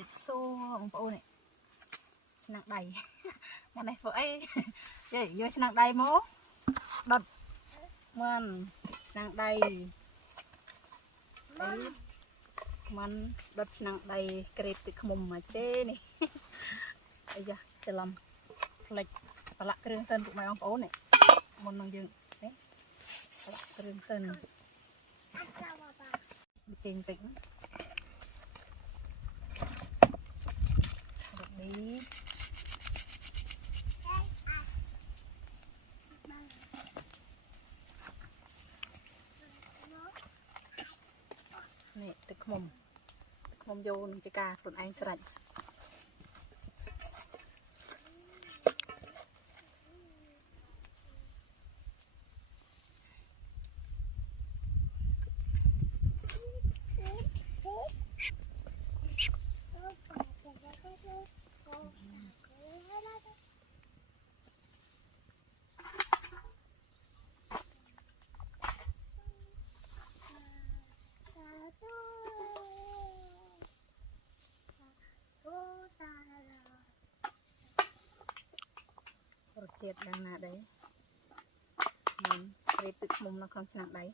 dịp xô ông phụ này nặng đầy nhà này phải vậy vô nặng đầy mố đợt man nặng đầy đấy man đợt nặng đầy kẹp từ mồm mà chê này bây giờ chờ làm lịch và lại cái đường sơn của mày ông phụ này một bằng dừng đấy và lại cái đường sơn trên tĩnh đi nèទឹកមុំយកនឹងជាការខ្លួនឯងស្រេចរសជាតិយ៉ាងណាដែរមិនព្រាបទឹកមុំនៅក្នុងឆ្នាំងដៃ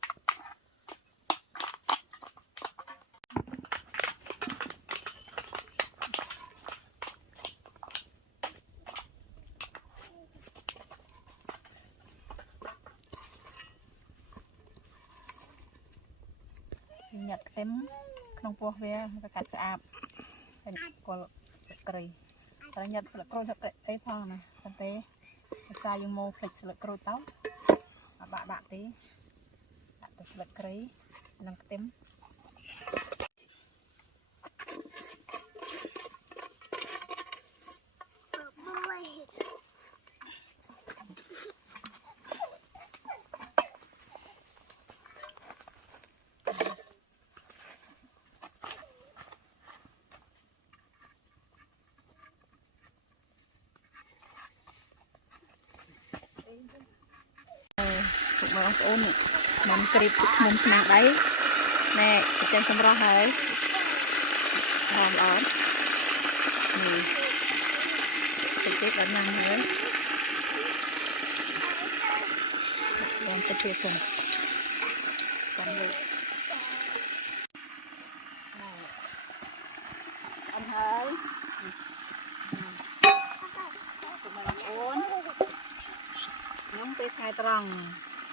ញ៉ាត់ខ្ទឹមក្នុងពោះវាទៅកាត់ស្អាតហើយគល់គ្រៃតែញ៉ាត់ស្លឹកក្រូចអីផងណាប៉ុន្តែភាសាយើងមកផ្លេចស្លឹកក្រូចទៅអត់ដាក់ទេដាក់តែស្លឹកគ្រៃនិងខ្ទឹមពួកបងប្អូនខ្ញុំក្រៀបទឹកមុំឆ្នាំងដៃណែចេញសម្រស់ហើយបងល្អនេះតិចៗដល់ណាស់ហើយបងតិចទៀតសិនចាំលើអត់ហើយពួកបងប្អូនខ្ញុំពេលថ្ងៃត្រង់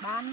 បាន